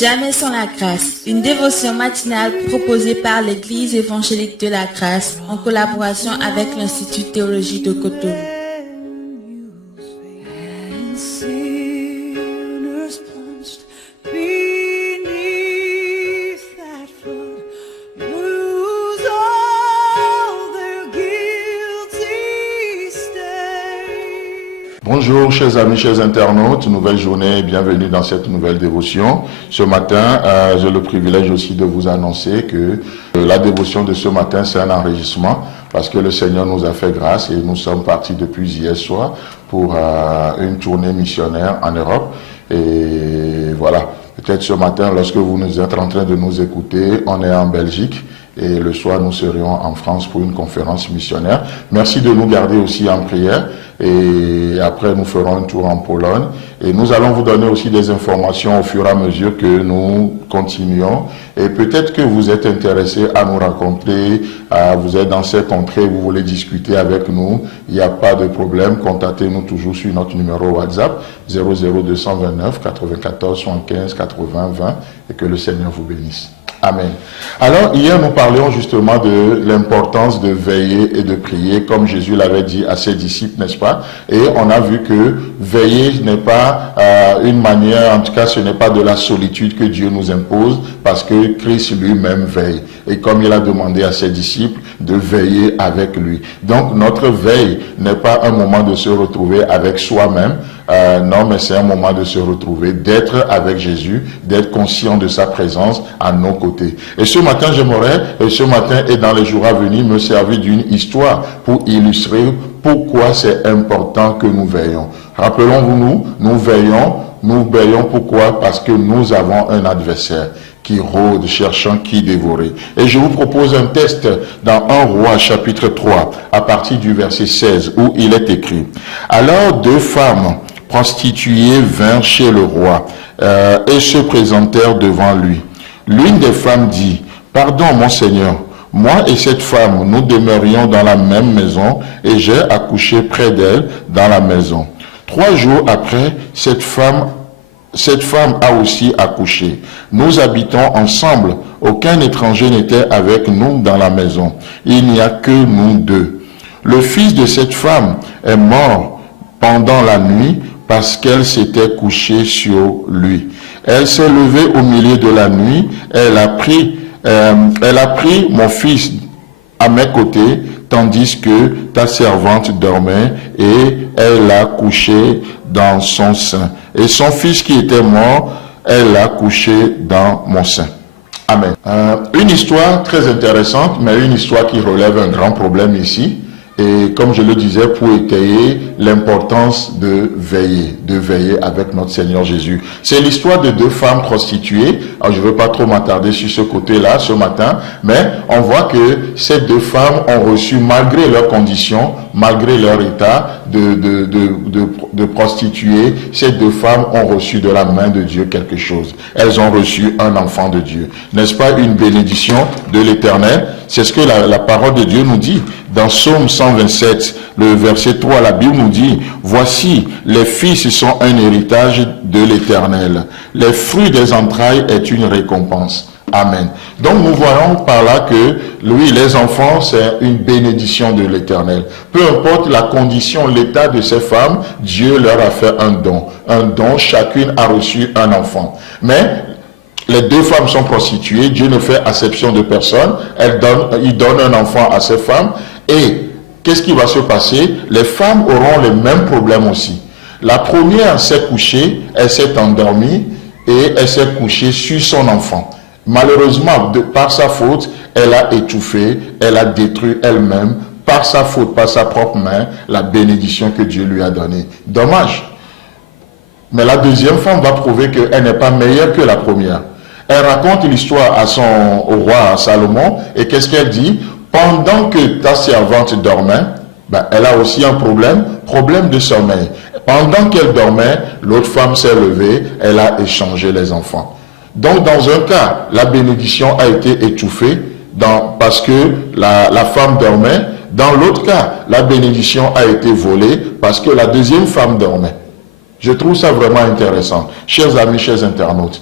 Jamais sans la grâce, une dévotion matinale proposée par l'Église évangélique de la grâce en collaboration avec l'Institut de théologie de Cotonou. Bonjour chers amis, chers internautes, nouvelle journée et bienvenue dans cette nouvelle dévotion. Ce matin, j'ai le privilège aussi de vous annoncer que la dévotion de ce matin, c'est un enregistrement parce que le Seigneur nous a fait grâce et nous sommes partis depuis hier soir pour une tournée missionnaire en Europe. Et voilà, peut-être ce matin, lorsque vous êtes en train de nous écouter, on est en Belgique. Et le soir, nous serions en France pour une conférence missionnaire. Merci de nous garder aussi en prière. Et après, nous ferons un tour en Pologne. Et nous allons vous donner aussi des informations au fur et à mesure que nous continuons. Et peut-être que vous êtes intéressé à nous rencontrer, vous êtes dans ces contrées, vous voulez discuter avec nous. Il n'y a pas de problème. Contactez-nous toujours sur notre numéro WhatsApp 00229 94 75 80 20 et que le Seigneur vous bénisse. Amen. Alors, hier, nous parlions justement de l'importance de veiller et de prier, comme Jésus l'avait dit à ses disciples, n'est-ce pas? Et on a vu que veiller n'est pas une manière, en tout cas, ce n'est pas de la solitude que Dieu nous impose, parce que Christ lui-même veille. Et comme il a demandé à ses disciples de veiller avec lui. Donc, notre veille n'est pas un moment de se retrouver avec soi-même, non, mais c'est un moment de se retrouver, d'être avec Jésus, d'être conscient de sa présence à nos côtés. Et ce matin, j'aimerais, et dans les jours à venir, me servir d'une histoire pour illustrer pourquoi c'est important que nous veillons. Rappelons-vous, nous veillons pourquoi? Parce que nous avons un adversaire qui rôde, cherchant qui dévorer. Et je vous propose un test dans 1 Roi chapitre 3, à partir du verset 16, où il est écrit: Alors 2 femmes prostituées vinrent chez le roi et se présentèrent devant lui. L'une des femmes dit: Pardon, mon Seigneur, moi et cette femme, nous demeurions dans la même maison et j'ai accouché près d'elle dans la maison. 3 jours après, cette femme a aussi accouché. Nous habitons ensemble. Aucun étranger n'était avec nous dans la maison. Il n'y a que nous 2. Le fils de cette femme est mort pendant la nuit parce qu'elle s'était couchée sur lui. Elle s'est levée au milieu de la nuit. Elle a pris mon fils à mes côtés, tandis que ta servante dormait, et elle l'a couché dans son sein. Et son fils qui était mort, elle l'a couché dans mon sein. Amen. Une histoire très intéressante, mais une histoire qui relève un grand problème ici. Et comme je le disais, pour étayer l'importance de veiller avec notre Seigneur Jésus. C'est l'histoire de 2 femmes prostituées. Alors, je ne veux pas trop m'attarder sur ce côté-là ce matin, mais on voit que ces 2 femmes ont reçu, malgré leurs conditions, malgré leur état de prostituées, ces 2 femmes ont reçu de la main de Dieu quelque chose. Elles ont reçu un enfant de Dieu. N'est-ce pas une bénédiction de l'Éternel? C'est ce que la parole de Dieu nous dit. Dans Psaume 127, le verset 3, la Bible nous dit: Voici, les fils sont un héritage de l'Éternel. Les fruits des entrailles est une récompense. Amen. Donc nous voyons par là que, oui, les enfants, c'est une bénédiction de l'Éternel. Peu importe la condition, l'état de ces femmes, Dieu leur a fait un don. Un don, chacune a reçu un enfant. Mais les 2 femmes sont prostituées, Dieu ne fait acception de personne, il donne un enfant à ces femmes, et qu'est-ce qui va se passer? Les femmes auront les mêmes problèmes aussi. La première s'est couchée, elle s'est endormie, et elle s'est couchée sur son enfant. Malheureusement, par sa faute, elle a étouffé, elle a détruit elle-même, par sa faute, par sa propre main, la bénédiction que Dieu lui a donnée. Dommage. Mais la deuxième femme va prouver qu'elle n'est pas meilleure que la première. Elle raconte l'histoire au roi Salomon, et qu'est-ce qu'elle dit? Pendant que ta servante dormait, elle a aussi un problème de sommeil. Pendant qu'elle dormait, l'autre femme s'est levée, elle a échangé les enfants. Donc dans un cas, la bénédiction a été étouffée parce que la femme dormait. Dans l'autre cas, la bénédiction a été volée parce que la deuxième femme dormait. Je trouve ça vraiment intéressant. Chers amis, chers internautes,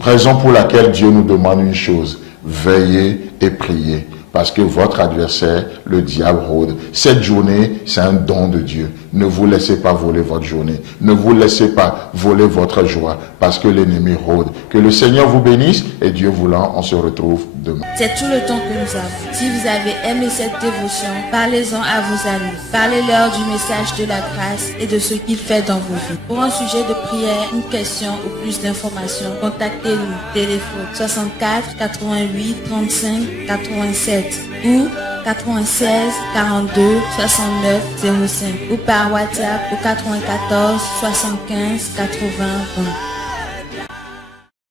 Raison pour laquelle Dieu nous demande une chose, veillez et priez. Parce que votre adversaire, le diable, rôde. Cette journée, c'est un don de Dieu. Ne vous laissez pas voler votre journée. Ne vous laissez pas voler votre joie. Parce que l'ennemi rôde. Que le Seigneur vous bénisse et Dieu voulant, on se retrouve demain. C'est tout le temps que nous avons. Si vous avez aimé cette dévotion, parlez-en à vos amis. Parlez-leur du message de la grâce et de ce qu'il fait dans vos vies. Pour un sujet de prière, une question ou plus d'informations, contactez-nous. Téléphone 64 88 35 87 ou 96 42 69 05 ou par WhatsApp au 94 75 80 20.